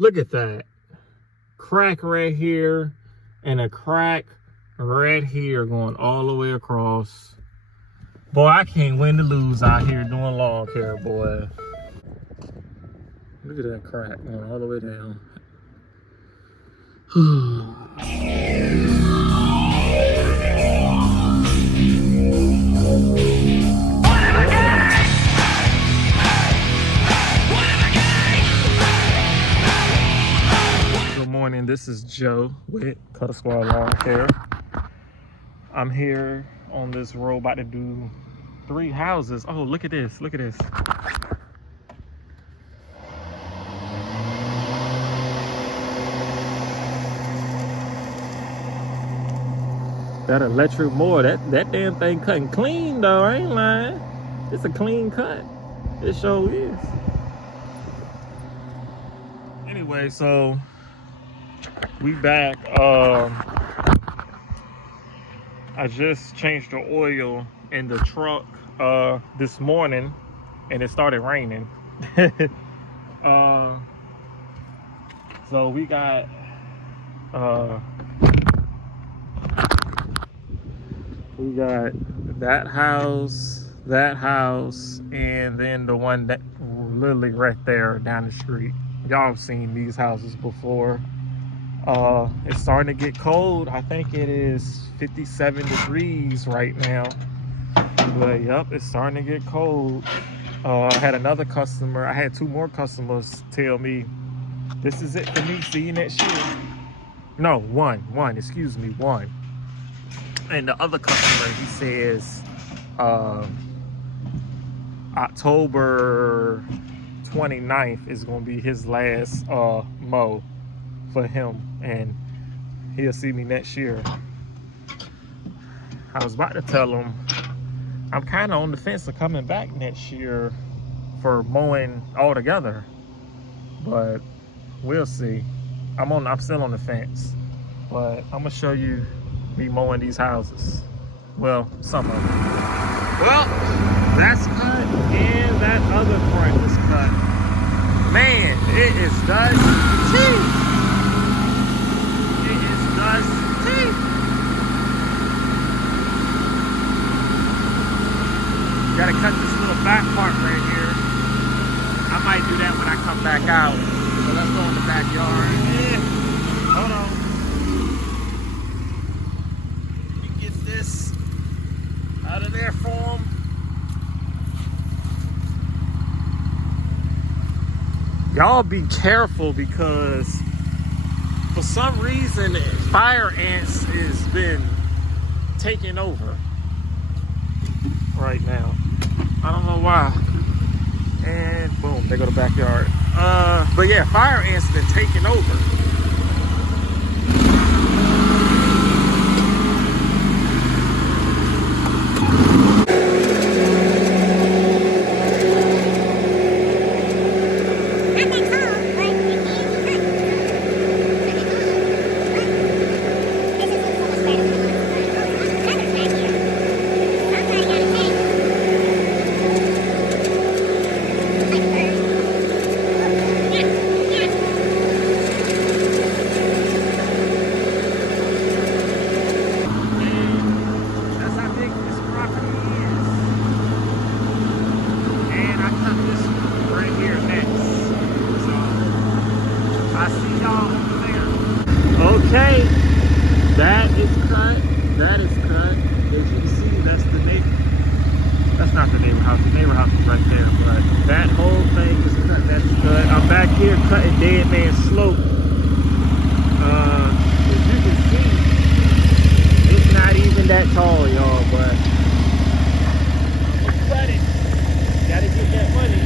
Look at that. Crack right here and a crack right here going all the way across. Boy, I can't win to lose out here doing lawn care, boy. Look at that crack going all the way down. Good morning, this is Joe with Cuttasquadent Lawn Care. I'm here on this road about to do 3 houses. Oh, look at this, look at this. That electric mower, that damn thing cutting clean though, I ain't lying. It's a clean cut. It sure is. Anyway, so we back. I just changed the oil in the truck this morning and it started raining. So we got that house, and then the one that literally right there down the street. Y'all have seen these houses before. It's starting to get cold. I think it is 57 degrees right now. But yep, it's starting to get cold. I had another customer, I had 2 more customers tell me, this is it for me, see you next year. No, one, excuse me, one. And the other customer, he says October 29th is gonna be his last mow for him, and he'll see me next year. I was about to tell him I'm kind of on the fence of coming back next year for mowing altogether, but we'll see. I'm still on the fence, but I'm gonna show you me mowing these houses. Well, some of them. Well, that's cut, and that other front is cut. Man, it is dusty. It is dusty. Gotta cut this little back part right here. I might do that when I come back out. So let's go in the backyard. Hold on. Let me get this out of there for him. Y'all be careful, because for some reason fire ants has been taking over right now. I don't know why. And boom, there go the backyard. But yeah, fire ants been taking over. Okay, that is cut. That is cut. As you can see, that's the neighbor. That's not the neighbor house. The neighbor house is right there. But that whole thing is cut. That's cut. I'm back here cutting Dead Man Slope. As you can see, it's not even that tall, y'all. But I'm gonna cut it. Gotta get that money.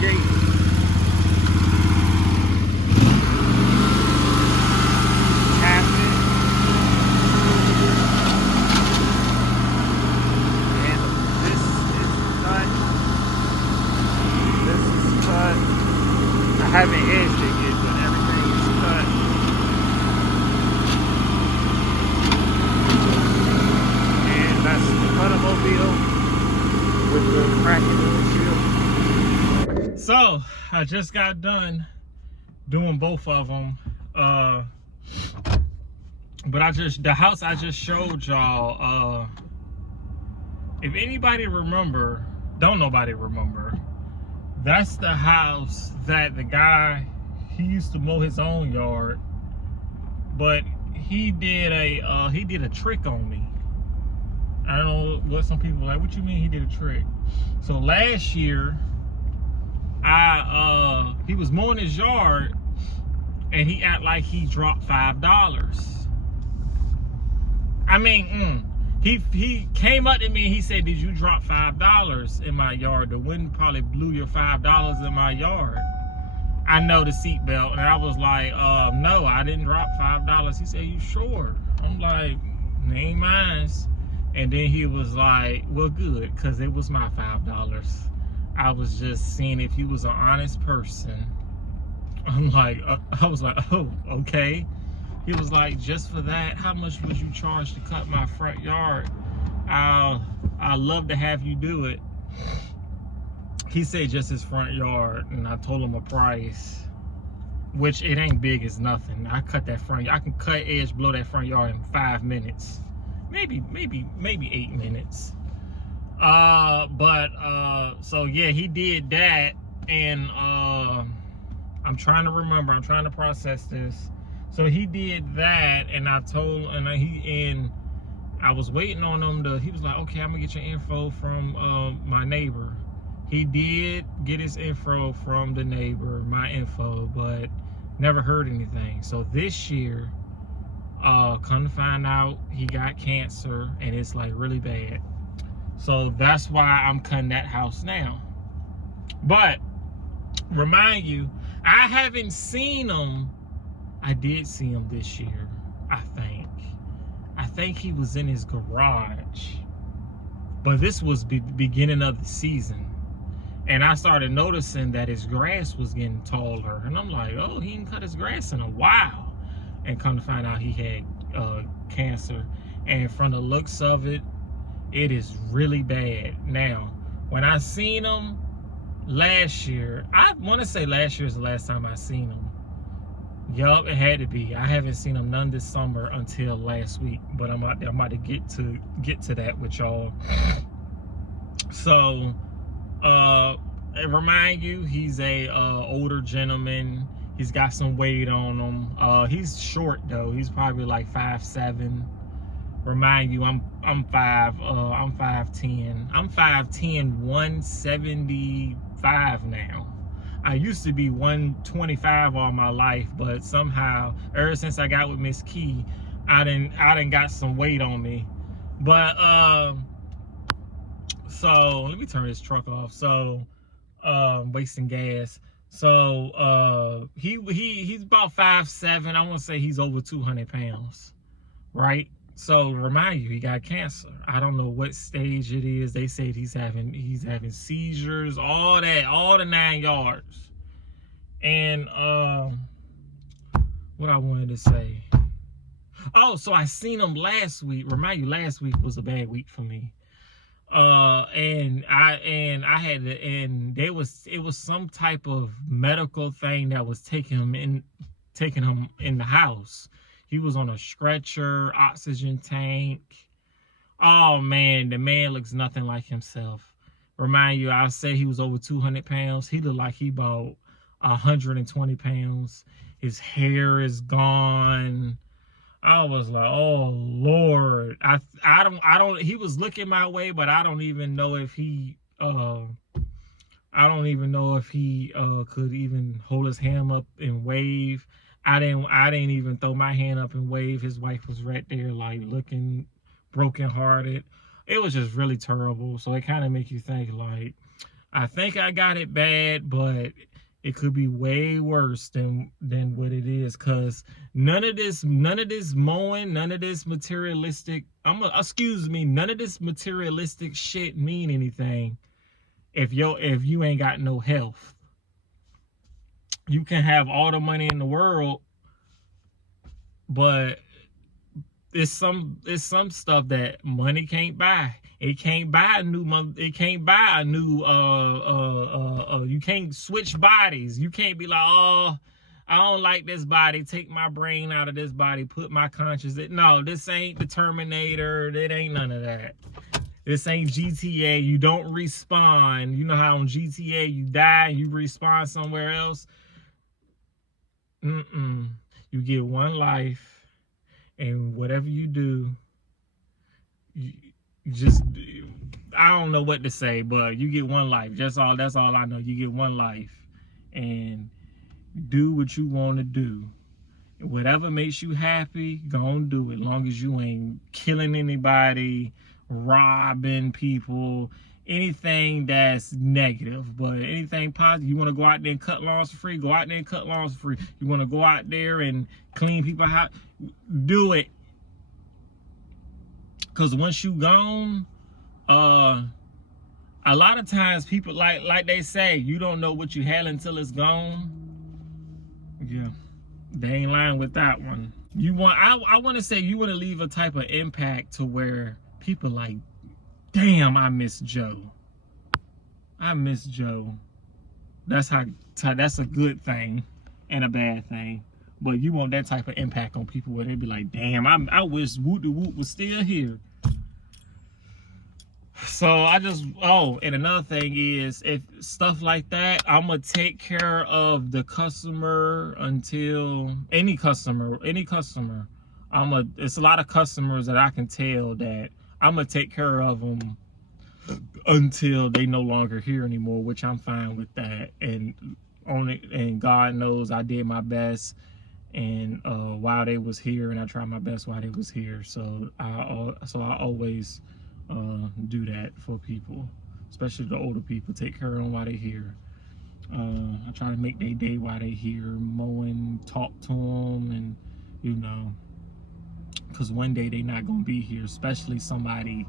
gate. Tap it. And this is cut. This is cut. I haven't edged it yet, but everything is cut. And that's the Cuttamobile with the cracking windshield. So I just got done doing both of them. But the house I just showed y'all, if anybody remember, don't nobody remember, that's the house that the guy, he used to mow his own yard, but he did a trick on me. I don't know what some people are like, what you mean he did a trick? So last year, he was mowing his yard and he act like he dropped $5. I mean, he came up to me and he said, did you drop $5 in my yard? The wind probably blew your $5 in my yard. I know the seatbelt, and I was like, no, I didn't drop $5. He said, you sure? I'm like, it ain't mine. And then he was like, well, good, because it was my $5. I was just seeing if he was an honest person. I'm like, I was like, oh, okay. He was like, just for that, how much would you charge to cut my front yard? I'd love to have you do it. He said just his front yard, and I told him a price, which it ain't big as nothing. I cut that front, I can cut edge blow that front yard in 5 minutes. Maybe 8 minutes. So yeah, he did that, and I'm trying to remember, I'm trying to process this. So he did that, and I was waiting on him he was like, okay, I'm gonna get your info from my neighbor. He did get his info from the neighbor, my info, but never heard anything. So this year, come to find out, he got cancer, and it's like really bad. So that's why I'm cutting that house now. But remind you, I haven't seen him. I did see him this year, I think. I think he was in his garage. But this was beginning of the season. And I started noticing that his grass was getting taller. And I'm like, oh, he didn't cut his grass in a while. And come to find out he had cancer. And from the looks of it, it is really bad. Now, when I seen him last year, I want to say last year is the last time I seen him. Yup, it had to be. I haven't seen him none this summer until last week, but I'm about to get to that with y'all. So, remind you, he's a older gentleman. He's got some weight on him. He's short though. He's probably like 5'7". Remind you, I'm 5'10". I'm 5'10", 175 now. I used to be 125 all my life, but somehow, ever since I got with Miss Key, I done got some weight on me. But so let me turn this truck off. So wasting gas. So he's about 5'7". I want to say he's over 200 pounds, right? So remind you, he got cancer. I don't know what stage it is. They said he's having seizures, all that, all the 9 yards. And what I wanted to say. Oh, so I seen him last week. Remind you, last week was a bad week for me. It was some type of medical thing that was taking him in the house. He was on a stretcher, oxygen tank. Oh man, the man looks nothing like himself. Remind you, I said he was over 200 pounds. He looked like he about 120 pounds. His hair is gone. I was like, oh Lord. I don't, he was looking my way, but I don't even know if he, could even hold his hand up and wave. I didn't even throw my hand up and wave. His wife was right there, like looking brokenhearted. It was just really terrible. So it kind of makes you think, like, I think I got it bad, but it could be way worse than what it is, cause none of this mowing, none of this materialistic, none of this materialistic shit mean anything if you ain't got no health. You can have all the money in the world, but it's some stuff that money can't buy. It can't buy a new you can't switch bodies. You can't be like, oh, I don't like this body, take my brain out of this body, put my conscience in. No, this ain't the Terminator. It ain't none of that. This ain't GTA. You don't respawn. You know how on GTA you die and you respawn somewhere else? You get one life, and whatever you do, you just, I don't know what to say, but you get one life. That's all I know. You get one life, and do what you want to do. Whatever makes you happy, go and do it. Long as you ain't killing anybody, robbing people, anything that's negative. But anything positive, you want to go out there and cut lawns for free, go out there and cut lawns for free. You want to go out there and clean people's house, do it. Because once you gone, a lot of times people, like they say, you don't know what you had until it's gone. Yeah, they ain't lying with that one. I want to say you want to leave a type of impact to where people like, damn, I miss Joe. I miss Joe. That's a good thing and a bad thing. But you want that type of impact on people where they be like, damn, I wish Woot the Woot was still here. So and another thing is, if stuff like that, I'm gonna take care of the customer until any customer. It's a lot of customers that I can tell that I'm gonna take care of them until they no longer here anymore, which I'm fine with that. And God knows I did my best, and while they was here, and I tried my best while they was here. So I always do that for people, especially the older people. Take care of them while they're here. I try to make their day while they're here, mowing, talk to them, and you know, because one day they're not gonna be here, especially somebody,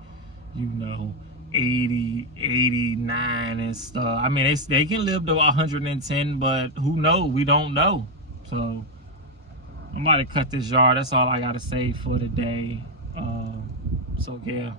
you know, 80, 89 and stuff. I mean, they can live to 110, but who knows? We don't know. So I'm about to cut this yard. That's all I gotta say for today. So yeah.